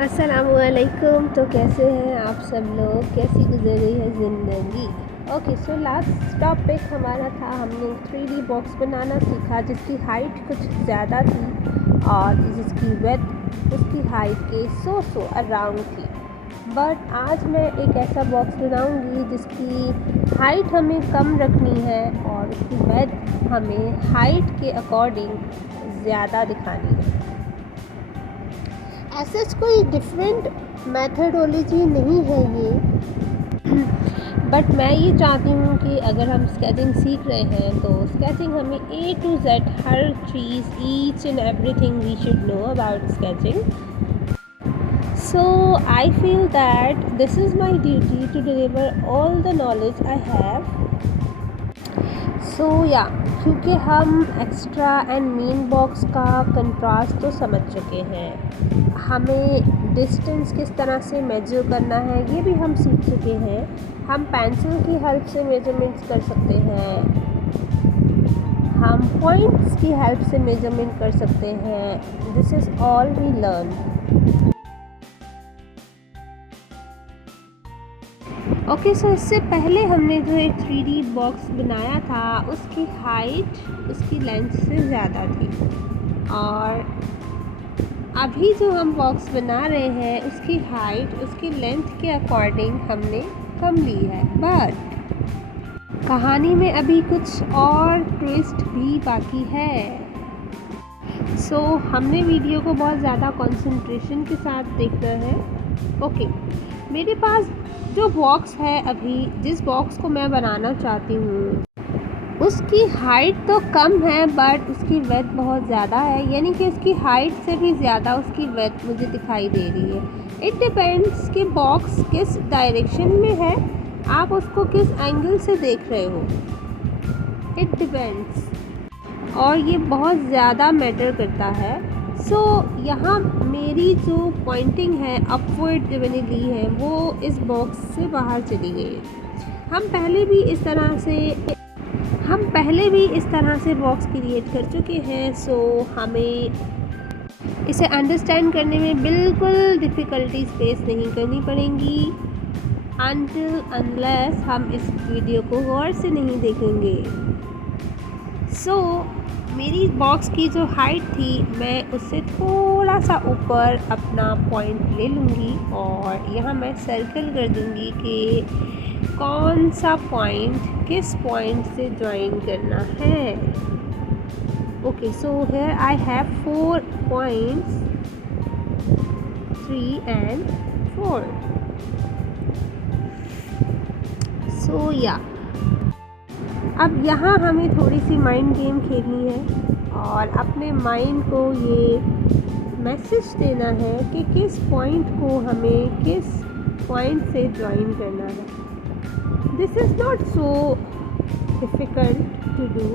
अस्सलामुअलैकुम। तो कैसे हैं आप सब लोग, कैसी गुजर रही है ज़िंदगी। ओके, सो लास्ट टॉपिक हमारा था, हमने 3D बॉक्स बनाना सीखा जिसकी हाइट कुछ ज़्यादा थी और जिसकी विड्थ उसकी हाइट के सो अराउंड थी। बट आज मैं एक ऐसा बॉक्स बनाऊंगी जिसकी हाइट हमें कम रखनी है और उसकी विड्थ हमें हाइट के अकॉर्डिंग ज़्यादा दिखानी है। ऐसे कोई डिफरेंट मेथडोलॉजी नहीं है ये, बट मैं ये चाहती हूँ कि अगर हम स्केचिंग सीख रहे हैं तो स्केचिंग हमें A to Z हर चीज़, each and everything we should know about sketching. So I feel that this is my duty to deliver all the knowledge I have. So yeah, क्योंकि हम एक्स्ट्रा एंड मेन बॉक्स का contrast तो समझ चुके हैं, हमें डिस्टेंस किस तरह से मेजर करना है ये भी हम सीख चुके हैं। हम पेंसिल की हेल्प से मेजरमेंट्स कर सकते हैं, हम पॉइंट्स की हेल्प से मेजरमेंट कर सकते हैं। This is all we learn. Okay, so इससे पहले हमने जो एक 3D बॉक्स बनाया था उसकी हाइट उसकी लेंथ से ज़्यादा थी और अभी जो हम बॉक्स बना रहे हैं उसकी हाइट उसकी लेंथ के अकॉर्डिंग हमने कम ली है। बट कहानी में अभी कुछ और ट्विस्ट भी बाकी है। सो हमने वीडियो को बहुत ज़्यादा कंसंट्रेशन के साथ देखना है। ओके, मेरे पास जो बॉक्स है, अभी जिस बॉक्स को मैं बनाना चाहती हूँ उसकी हाइट तो कम है बट उसकी विड्थ बहुत ज़्यादा है, यानी कि उसकी हाइट से भी ज़्यादा उसकी विड्थ मुझे दिखाई दे रही है। इट डिपेंड्स कि बॉक्स किस डायरेक्शन में है, आप उसको किस एंगल से देख रहे हो, इट डिपेंड्स, और ये बहुत ज़्यादा मैटर करता है। सो यहाँ मेरी जो पॉइंटिंग है अपवर्ड जो मैंने ली है वो इस बॉक्स से बाहर चली गई है। हम पहले भी इस तरह से बॉक्स क्रिएट कर चुके हैं। सो हमें इसे अंडरस्टैंड करने में बिल्कुल डिफ़िकल्टीज फेस नहीं करनी पड़ेंगी अनटिल अनलेस हम इस वीडियो को गौर से नहीं देखेंगे। सो मेरी बॉक्स की जो हाइट थी मैं उससे थोड़ा सा ऊपर अपना पॉइंट ले लूँगी और यहाँ मैं सर्कल कर दूँगी कि कौन सा पॉइंट किस पॉइंट से ज्वाइन करना है। Okay, so here I have 4 points, 3 and 4. सो या अब यहाँ हमें थोड़ी सी माइंड गेम खेलनी है और अपने माइंड को ये मैसेज देना है कि किस पॉइंट को हमें किस पॉइंट से ज्वाइन करना है। This is not so difficult to do.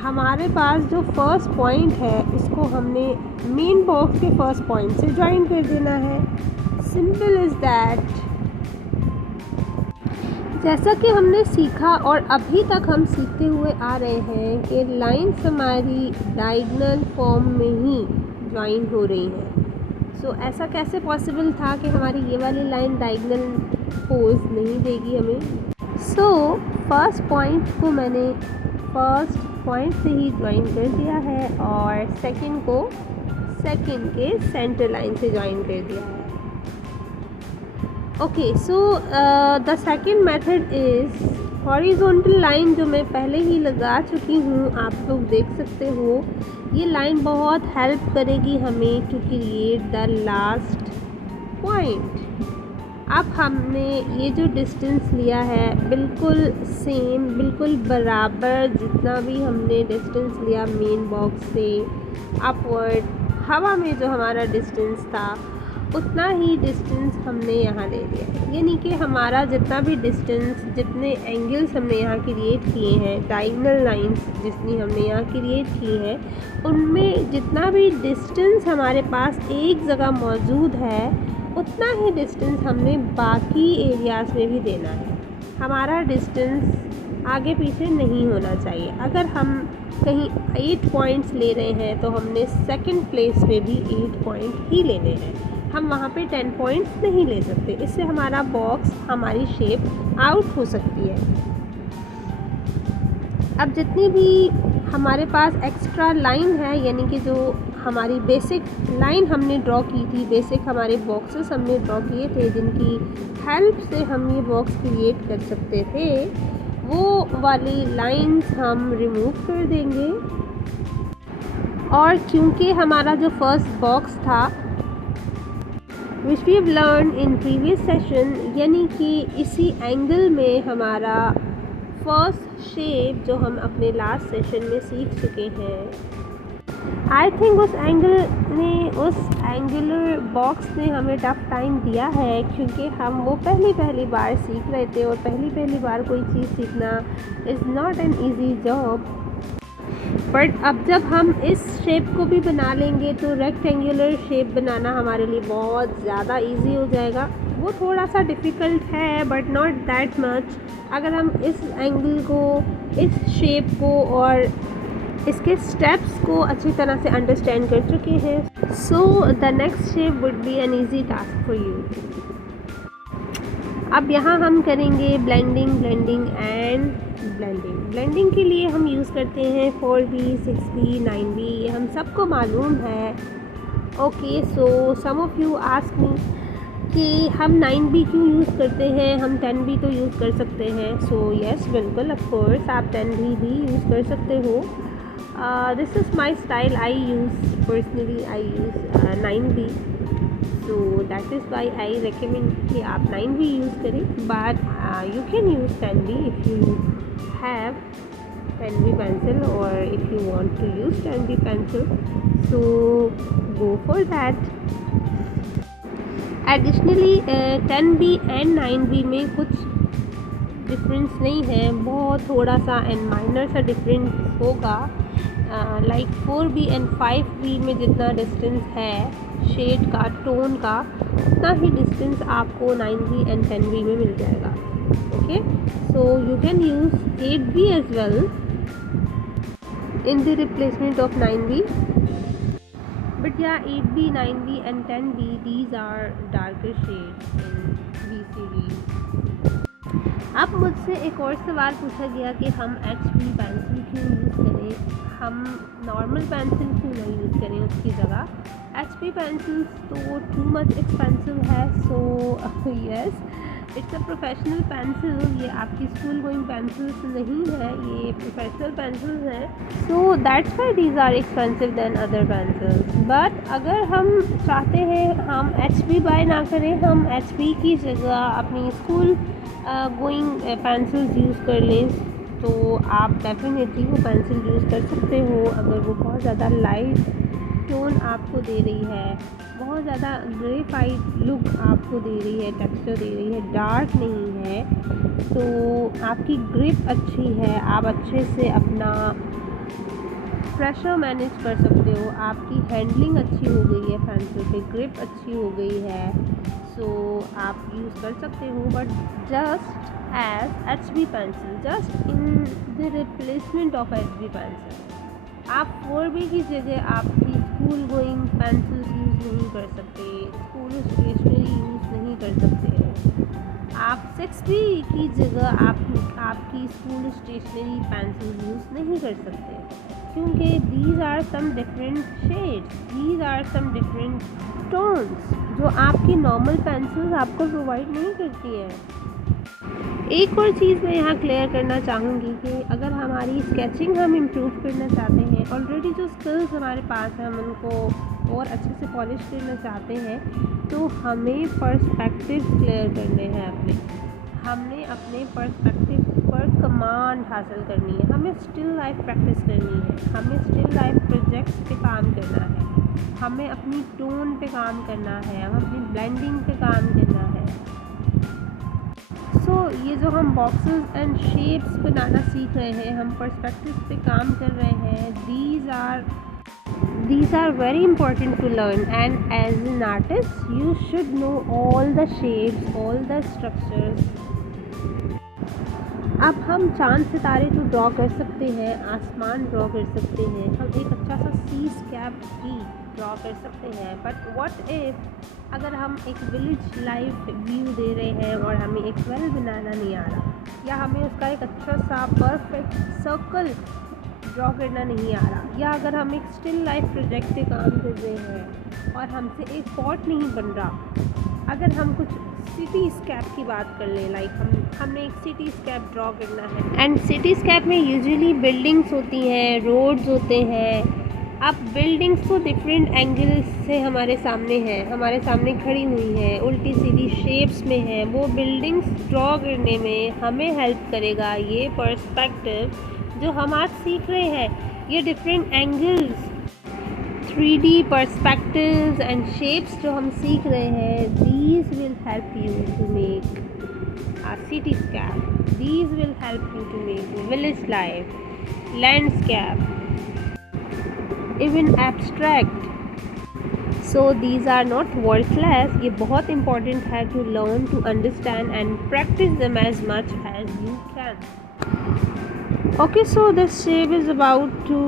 हमारे पास जो फर्स्ट पॉइंट है उसको हमने मेन बॉक्स के फर्स्ट पॉइंट से ज्वाइन कर देना है। Simple is that. जैसा कि हमने सीखा और अभी तक हम सीखते हुए आ रहे हैं कि लाइंस हमारी डायगोनल फॉर्म में ही ज्वाइन हो रही हैं। सो ऐसा कैसे पॉसिबल था कि हमारी ये वाली लाइन डायगोनल पोज नहीं देगी हमें। सो फर्स्ट पॉइंट को मैंने फर्स्ट पॉइंट से ही ज्वाइन कर दिया है और सेकंड को सेकंड के सेंटर लाइन से ज्वाइन कर दिया है। Okay, so the second method is horizontal line, जो मैं पहले ही लगा चुकी हूँ, आप लोग देख सकते हो। ये लाइन बहुत हेल्प करेगी हमें to create the last point. अब हमने ये जो डिस्टेंस लिया है बिल्कुल सेम, बिल्कुल बराबर, जितना भी हमने डिस्टेंस लिया मेन बॉक्स से अपवर्ड हवा में जो हमारा डिस्टेंस था उतना ही डिस्टेंस हमने यहाँ ले लिया। यानी कि हमारा जितना भी डिस्टेंस, जितने एंगल्स हमने यहाँ क्रिएट किए हैं, डायगोनल लाइंस जितनी हमने यहाँ क्रिएट की हैं, उनमें जितना भी डिस्टेंस हमारे पास एक जगह मौजूद है उतना ही डिस्टेंस हमने बाकी एरियाज़ में भी देना है। हमारा डिस्टेंस आगे पीछे नहीं होना चाहिए। अगर हम कहीं 8 पॉइंट्स ले रहे हैं तो हमने सेकंड प्लेस पे भी 8 पॉइंट ही लेने हैं। हम वहाँ पे 10 पॉइंट्स नहीं ले सकते। इससे हमारा बॉक्स, हमारी शेप आउट हो सकती है। अब जितनी भी हमारे पास एक्स्ट्रा लाइन है, यानी कि जो हमारी बेसिक लाइन हमने ड्रॉ की थी, बेसिक हमारे बॉक्सेस हमने ड्रॉ किए थे जिनकी हेल्प से हम ये बॉक्स क्रिएट कर सकते थे, वो वाली लाइंस हम रिमूव कर देंगे। और क्योंकि हमारा जो फर्स्ट बॉक्स था which we have learn in previous session, यानी कि इसी एंगल में हमारा फर्स्ट शेप जो हम अपने लास्ट सेशन में सीख चुके हैं, आई थिंक उस एंगुलर बॉक्स ने हमें टफ टाइम दिया है, क्योंकि हम वो पहली बार सीख रहे थे और पहली बार कोई चीज़ सीखना is not an easy job. But अब जब हम इस शेप को भी बना लेंगे तो रेक्टेंगुलर शेप बनाना हमारे लिए बहुत ज़्यादा इजी हो जाएगा। वो थोड़ा सा डिफ़िकल्ट है बट नॉट दैट मच। अगर हम इस एंगल को, इस शेप को और इसके स्टेप्स को अच्छी तरह से अंडरस्टैंड कर चुके हैं, so the next shape would be an easy task for you. अब यहाँ हम करेंगे ब्लेंडिंग एंड ब्लेंडिंग। ब्लेंडिंग के लिए हम यूज़ करते हैं 4B, 6B, 9B, ये हम सबको मालूम है। Okay, so some of you ask me कि हम 9B क्यों यूज़ करते हैं, हम 10B तो यूज़ कर सकते हैं। सो यस, बिल्कुल, ऑफ कोर्स आप 10B भी यूज़ कर सकते हो। This is my style, I use personally, I use 9B, so that is why I recommend कि आप 9B यूज़ करें, but you can use 10B if you have 10B pencil or if you want to use 10B pencil, so go for that. Additionally 10B and 9B में कुछ difference नहीं है, बहुत थोड़ा सा एंड माइनर सा difference होगा। लाइक 4B एंड 5B में जितना डिस्टेंस है शेड का, टोन का, उतना ही डिस्टेंस आपको 9B एंड 10B में मिल जाएगा। Okay, so you can use 8B as well in the replacement of 9B, but या 8B, 9B and 10B, these are darker shades in B series। अब मुझसे एक और सवाल पूछा गया कि हम HB पेंसिल क्यों यूज़ करें, हम नॉर्मल पेंसिल क्यों नहीं यूज़ करें उसकी जगह। HB पेंसिल्स तो टू मच एक्सपेंसिव है, so yes, it's a professional pencil. ये आपकी स्कूल गोइंग पेंसिल्स नहीं है, ये प्रोफेशनल पेंसिल्स हैं, so that's why these are expensive then other pencils. But अगर हम चाहते हैं हम HB बाय ना करें, हम HB की जगह अपनी स्कूल गोइंग पेंसिल्स यूज़ कर लें, तो आप डेफिनेटली वो पेंसिल यूज़ कर सकते हो। अगर वो बहुत ज़्यादा लाइट टोन आपको दे रही है, बहुत ज़्यादा ग्रेफाइट लुक आपको दे रही है, टेक्सचर दे रही है, डार्क नहीं है, तो आपकी ग्रिप अच्छी है, आप अच्छे से अपना प्रेशर मैनेज कर सकते हो, आपकी हैंडलिंग अच्छी हो गई है पेंसिल पे, ग्रिप अच्छी हो गई है, सो आप यूज़ कर सकते हो। But just as HB pencil, just in the replacement of HB pencil, आप 4B की जगह आपकी स्कूल गोइंग पेंसिल्स यूज़ नहीं कर सकते, स्कूल स्टेशनरी यूज़ नहीं कर सकते। आप 6B की जगह आपकी स्कूल स्टेशनरी पेंसिल यूज़ नहीं कर सकते, क्योंकि these are some different shades, these are some different tones जो आपकी नॉर्मल पेंसिल्स आपको प्रोवाइड नहीं करती हैं। एक और चीज़ मैं यहाँ क्लियर करना चाहूँगी कि अगर हमारी स्केचिंग हम इम्प्रूव करना चाहते हैं, ऑलरेडी जो स्किल्स हमारे पास हैं हम उनको और अच्छे से पॉलिश करना चाहते हैं, तो हमें पर्सपेक्टिव क्लियर करने हैं हमने अपने पर्सपेक्टिव पर कमांड हासिल करनी है, हमें स्टिल लाइफ प्रैक्टिस करनी है, हमें स्टिल लाइफ प्रोजेक्ट्स पे काम करना है, हमें अपनी टोन पे काम करना है, हमें अपनी ब्लेंडिंग पे काम करना है। सो ये जो हम बॉक्सेस एंड शेप्स बनाना सीख रहे हैं, हम पर्सपेक्टिव पे काम कर रहे हैं, these are very important to learn, and as an artist you should know all the shapes, all the structures। अब हम चांद सितारे तो ड्रॉ कर सकते हैं, आसमान ड्रॉ कर सकते हैं, हम एक अच्छा सा सी स्कैप भी ड्रॉ कर सकते हैं, बट व्हाट इफ़ अगर हम एक विलेज लाइफ व्यू दे रहे हैं और हमें एक वेल बनाना नहीं आ रहा, या हमें उसका एक अच्छा सा परफेक्ट सर्कल ड्रॉ करना नहीं आ रहा, या अगर हम एक स्टिल लाइफ प्रोजेक्ट पे काम कर रहे हैं और हमसे एक पॉट नहीं बन रहा, अगर हम कुछ सिटी स्कैप की बात कर ले, लाइक हमने एक सिटी स्कैप ड्रॉ करना है, एंड सिटी स्कैप में यूजुअली बिल्डिंग्स होती हैं, रोड्स होते हैं। अब बिल्डिंग्स तो डिफरेंट एंगल्स से हमारे सामने खड़ी हुई हैं, उल्टी सीधी शेप्स में है। वो बिल्डिंग्स ड्रॉ करने में हमें हेल्प करेगा ये पर्सपेक्टिव जो हम आज सीख रहे हैं। ये different angles, 3D perspectives and shapes जो हम सीख रहे हैं, these will help you to make a cityscape. These will help you to make village life, landscape, even abstract. So these are not worthless. ये बहुत important है to learn, to understand and practice them as much as you can. Okay, so this shape is about to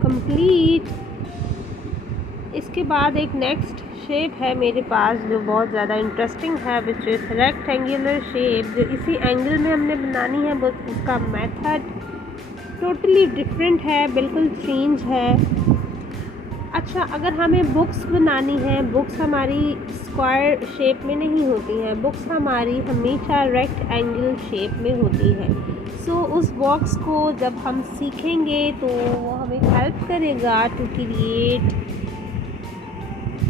complete. इसके बाद एक next shape है मेरे पास जो बहुत ज़्यादा इंटरेस्टिंग है, विच इज़ रेक्टेंगुलर शेप, जो इसी एंगल में हमने बनानी है। बट उसका मेथड टोटली डिफरेंट है, बिल्कुल चेंज है। अच्छा, अगर हमें बुक्स बनानी है, बुक्स हमारी स्क्वायर शेप में नहीं होती हैं, बुक्स हमारी हमेशा रेक्ट एंगल शेप में होती हैं। सो उस बॉक्स को जब हम सीखेंगे तो वो हमें हेल्प करेगा to create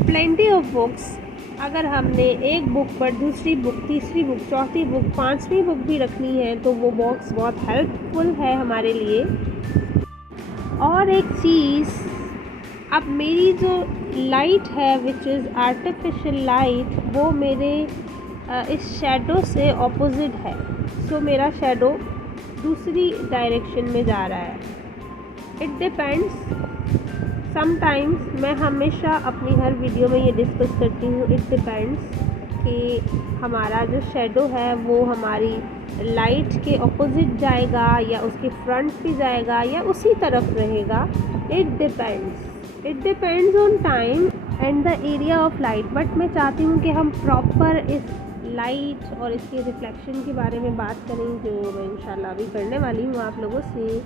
plenty of books. अगर हमने एक बुक पर दूसरी बुक, तीसरी बुक, चौथी बुक, पांचवी बुक भी रखनी है तो वो बॉक्स बहुत हेल्पफुल है हमारे लिए। और एक चीज़, अब मेरी जो लाइट है विच इज़ आर्टिफिशियल लाइट, वो मेरे इस शैडो से ऑपोजिट है। सो मेरा शैडो दूसरी डायरेक्शन में जा रहा है। It depends. समटाइम्स मैं हमेशा अपनी हर वीडियो में ये डिस्कस करती हूँ, इट डिपेंड्स कि हमारा जो शैडो है वो हमारी लाइट के ऑपोजिट जाएगा या उसके फ्रंट पे जाएगा या उसी तरफ रहेगा। It depends on time and the area of light. But मैं चाहती हूँ कि हम प्रॉपर इस लाइट और इसके रिफ्लेक्शन के बारे में बात करें, जो मैं इंशाल्लाह अभी करने वाली हूँ आप लोगों से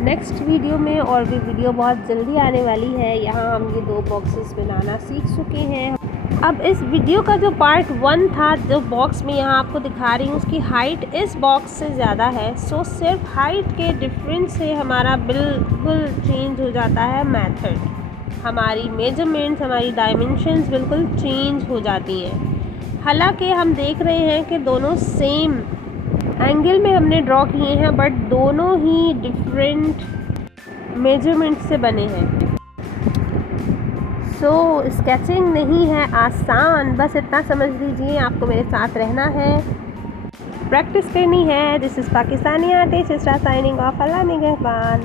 नेक्स्ट वीडियो में। और भी वीडियो बहुत जल्दी आने वाली है। यहाँ हम ये 2 बॉक्सेस बनाना सीख चुके हैं। अब इस वीडियो का जो पार्ट 1 था, जो बॉक्स में यहाँ आपको दिखा रही हूँ, उसकी हाइट इस बॉक्स से ज़्यादा है। सो सिर्फ हाइट के डिफरेंस से हमारा बिल्कुल चेंज हो जाता है मेथड। हमारी मेजरमेंट्स, हमारी डायमेंशंस बिल्कुल चेंज हो जाती हैं। हालांकि हम देख रहे हैं कि दोनों सेम एंगल में हमने ड्रॉ किए हैं, बट दोनों ही डिफरेंट मेजरमेंट से बने हैं। सो स्केचिंग नहीं है आसान, बस इतना समझ लीजिए आपको मेरे साथ रहना है, प्रैक्टिस करनी है। This is Pakistani artist Isra signing off. अल्लाह निगहबान।